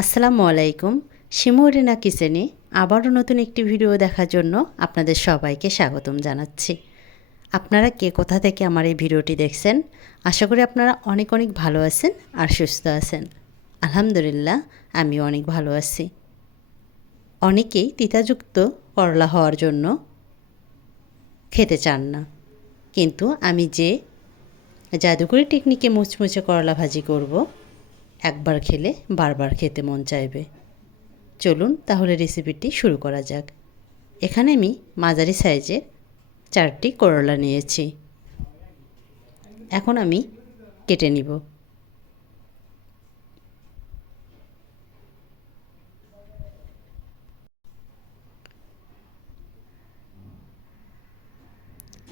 আসসালামু আলাইকুম। শিমুরিনা কিচেনে আবারও নতুন একটি ভিডিও দেখার জন্য আপনাদের সবাইকে স্বাগতম জানাচ্ছি। আপনারা কে কোথা থেকে আমার এই ভিডিওটি দেখছেন? আশা করি আপনারা অনেক অনেক ভালো আছেন আর সুস্থ আছেন। আলহামদুলিল্লাহ, আমিও অনেক ভালো আছি। অনেকেই তিতাযুক্ত, করলা হওয়ার জন্য খেতে চান না। কিন্তু আমি যে জাদুকরি টেকনিকে মুচমুচে করলা ভাজি করব একবার খেলে বারবার খেতে মন চাইবে। চলুন তাহলে রেসিপিটি শুরু করা যাক। এখানে আমি মাঝারি সাইজের চারটি করলা নিয়েছি। এখন আমি কেটে নিব।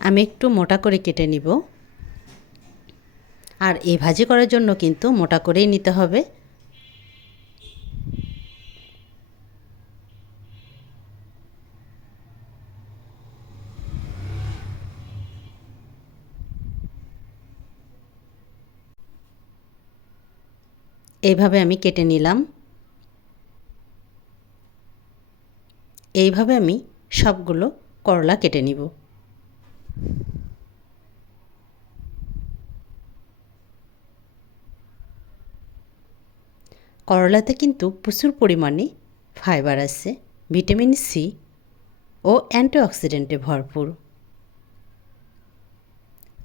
আমি একটু মোটা করে কেটে নিব। আর এই ভাজি করার জন্য কিন্তু মোটা করেই নিতে হবে। এইভাবে আমি কেটে নিলাম। এইভাবে আমি সবগুলো করলা কেটে নিব। করলাতে কিন্তু প্রচুর পরিমাণে ফাইবার আছে ভিটামিন সি ও অ্যান্টিঅক্সিডেন্টে ভরপুর।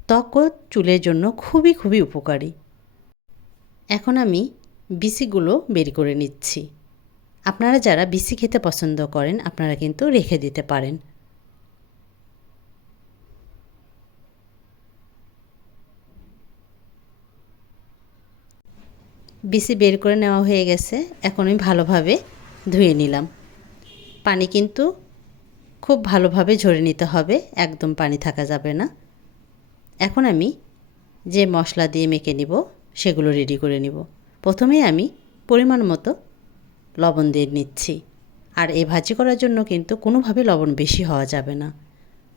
ত্বক ও চুলের জন্য খুবই খুবই উপকারী। এখন আমি বিসিগুলো বের করে নিচ্ছি। আপনারা যারা বিসি খেতে পছন্দ করেন, আপনারা কিন্তু রেখে দিতে পারেন। বিসি বের করে নেওয়া হয়ে গেছে। এখন আমি ভালোভাবে ধুয়ে নিলাম। পানি কিন্তু খুব ভালোভাবে ঝরে নিতে হবে, একদম পানি থাকা যাবে না। এখন আমি যে মশলা দিয়ে মেখে নিব, সেগুলো রেডি করে নিব। প্রথমে আমি পরিমাণ মতো লবণ দিয়ে নিচ্ছি। আর এই ভাজি করার জন্য কিন্তু কোনোভাবে লবণ বেশি হওয়া যাবে না।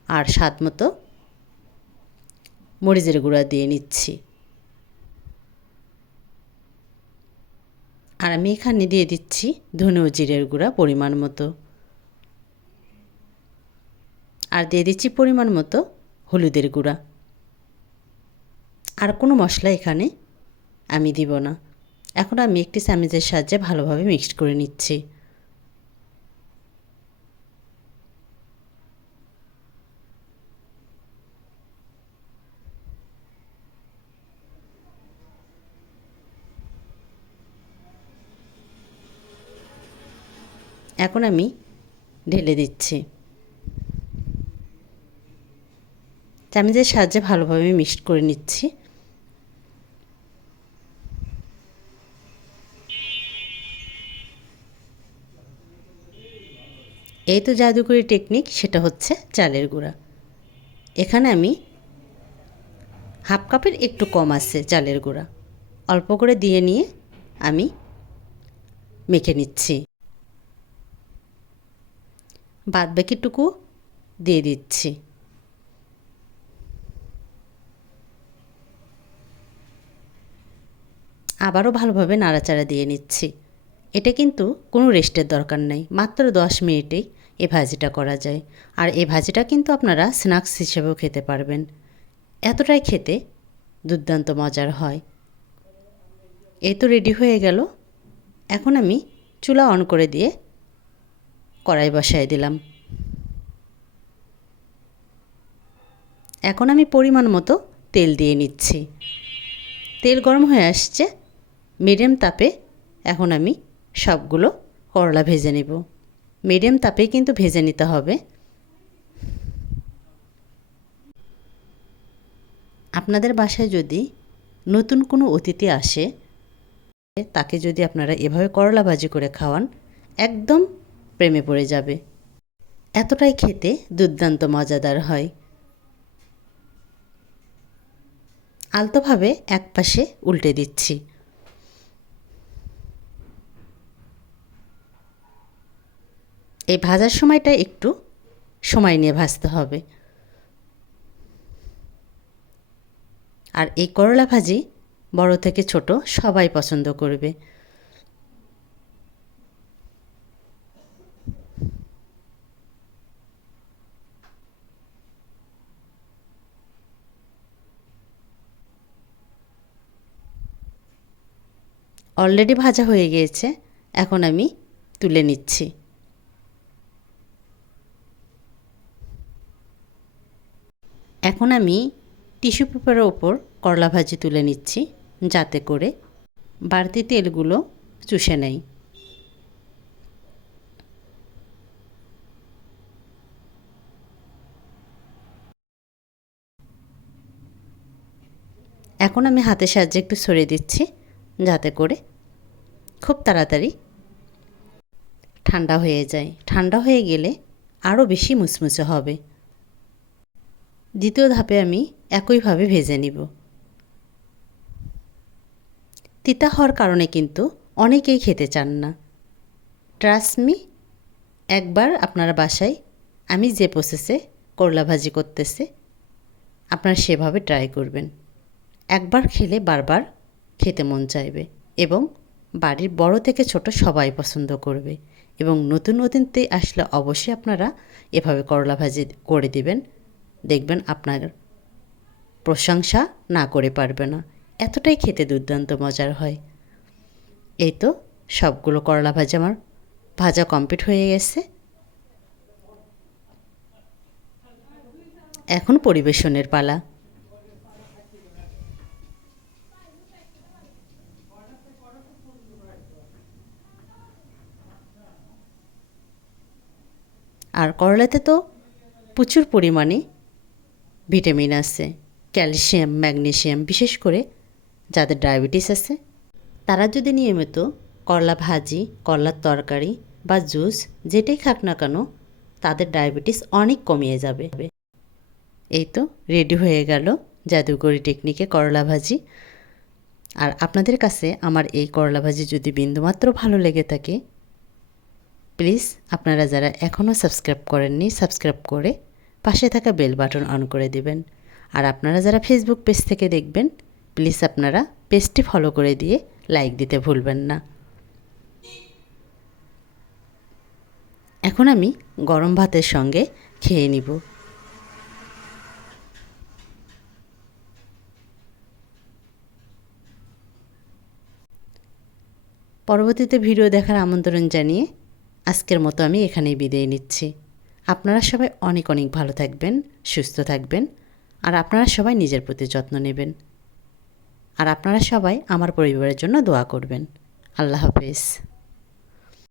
আর স্বাদ মতো মরিচের গুঁড়া দিয়ে নিচ্ছি। আর আমি এখানে দিয়ে দিচ্ছি ধনে ও জিরের গুঁড়া পরিমাণ মতো। আর দিয়ে দিচ্ছি পরিমাণ মতো হলুদের গুঁড়া। আর কোনো মশলা এখানে আমি দিব না। এখন আমি একটি চামিচের সাহায্যে ভালোভাবে মিক্সড করে নিচ্ছি। এখন আমি ঢেলে দিচ্ছি। চামিচের সাহায্যে ভালোভাবে মিক্সড করে নিচ্ছি। এই তো জাদুকরি টেকনিক সেটা হচ্ছে চালের গুঁড়া। এখানে আমি হাফ কাপের একটু কম আছে চালের গুঁড়া। অল্প করে দিয়ে নিয়ে আমি মেখে নিচ্ছি। বাদ বাকিটুকু দিয়ে দিচ্ছি। আবারও ভালোভাবে নাড়াচাড়া দিয়ে নিচ্ছি। এটা কিন্তু কোনো রেস্টের দরকার নেই, মাত্র দশ মিনিটেই এ ভাজিটা করা যায়। আর এ ভাজিটা কিন্তু আপনারা স্ন্যাক্স হিসেবেও খেতে পারবেন। এতটাই খেতে দুর্দান্ত মজার হয়। এই তো রেডি হয়ে গেল। এখন আমি চুলা অন করে দিয়ে কড়াই বসায় দিলাম। এখন আমি পরিমাণ মতো তেল দিয়ে নিচ্ছি। তেল গরম হয়ে আসছে মিডিয়াম তাপে এখন আমি সবগুলো করলা ভেজে নেব। মিডিয়াম তাপেই কিন্তু ভেজে নিতে হবে। আপনাদের বাসায় যদি নতুন কোনো অতিথি আসে, তাকে যদি আপনারা এভাবে করলা ভাজি করে খাওয়ান, একদম প্রেমে পড়ে যাবে। এতটাই খেতে দুর্দান্ত মজাদার হয়। আলতোভাবে এক পাশে উল্টে দিচ্ছি। এই ভাজার সময়টা একটু সময় নিয়ে ভাজতে হবে। আর এই করলা ভাজি বড় থেকে ছোট সবাই পছন্দ করবে। অলরেডি ভাজা হয়ে গিয়েছে। এখন আমি তুলে নিচ্ছি। এখন আমি টিস্যু পেপারের ওপর করলা ভাজি তুলে নিচ্ছি, যাতে করে বাড়তি তেলগুলো চুষে নেয় এখন আমি হাতের সাহায্যে একটু সরিয়ে দিচ্ছি, যাতে করে খুব তাড়াতাড়ি ঠান্ডা হয়ে যায়। ঠান্ডা হয়ে গেলে আরও বেশি মুচমুচে হবে। দ্বিতীয় ধাপে আমি একইভাবে ভেজে নিব। তিতা হওয়ার কারণে কিন্তু অনেকেই খেতে চান না। ট্রাস্টমি একবার আপনারা বাসায় আমি যে প্রসেসে করলা ভাজি করতেছে, আপনারা সেভাবে ট্রাই করবেন। একবার খেলে বারবার খেতে মন চাইবে এবং বাড়ির বড় থেকে ছোট সবাই পছন্দ করবে এবং নতুন নতুনতে আসলে অবশ্যই আপনারা এভাবে করলা ভাজি করে দিবেন। দেখবেন আপনার প্রশংসা না করে পারবে না। এতটাই খেতে দুর্দান্ত মজার হয়। এই তো সবগুলো করলা ভাজা আমার ভাজা কমপ্লিট হয়ে গেছে। এখন পরিবেশনের পালা। আর করলাতে তো প্রচুর পরিমাণে ভিটামিন আছে, ক্যালসিয়াম ম্যাগনেশিয়াম বিশেষ করে যাদের ডায়াবেটিস আছে। তারা যদি নিয়মিত করলা ভাজি করলার তরকারি বা জুস যেটাই খাক না কেন, তাদের ডায়াবেটিস অনেক কমিয়ে যাবে। এই তো রেডি হয়ে গেল জাদুকরি টেকনিকে করলা ভাজি। আর আপনাদের কাছে আমার এই করলা ভাজি যদি বিন্দুমাত্র ভালো লেগে থাকে প্লিজ আপনারা যারা এখনও সাবস্ক্রাইব করেননি, সাবস্ক্রাইব করে পাশে থাকা বেল বাটন অন করে দিবেন। আর আপনারা যারা ফেসবুক পেজ থেকে দেখবেন, প্লিজ আপনারা পেজটি ফলো করে দিয়ে লাইক দিতে ভুলবেন না। এখন আমি গরম ভাতের সঙ্গে খেয়ে নিব। পরবর্তীতে ভিডিও দেখার আমন্ত্রণ জানিয়ে আজকের মতো আমি এখানেই বিদায় নিচ্ছি। আপনারা সবাই অনেক অনেক ভালো থাকবেন, সুস্থ থাকবেন, আর আপনারা সবাই নিজের প্রতি যত্ন নেবেন। আর আপনারা সবাই আমার পরিবারের জন্য দোয়া করবেন। আল্লাহ হাফেজ।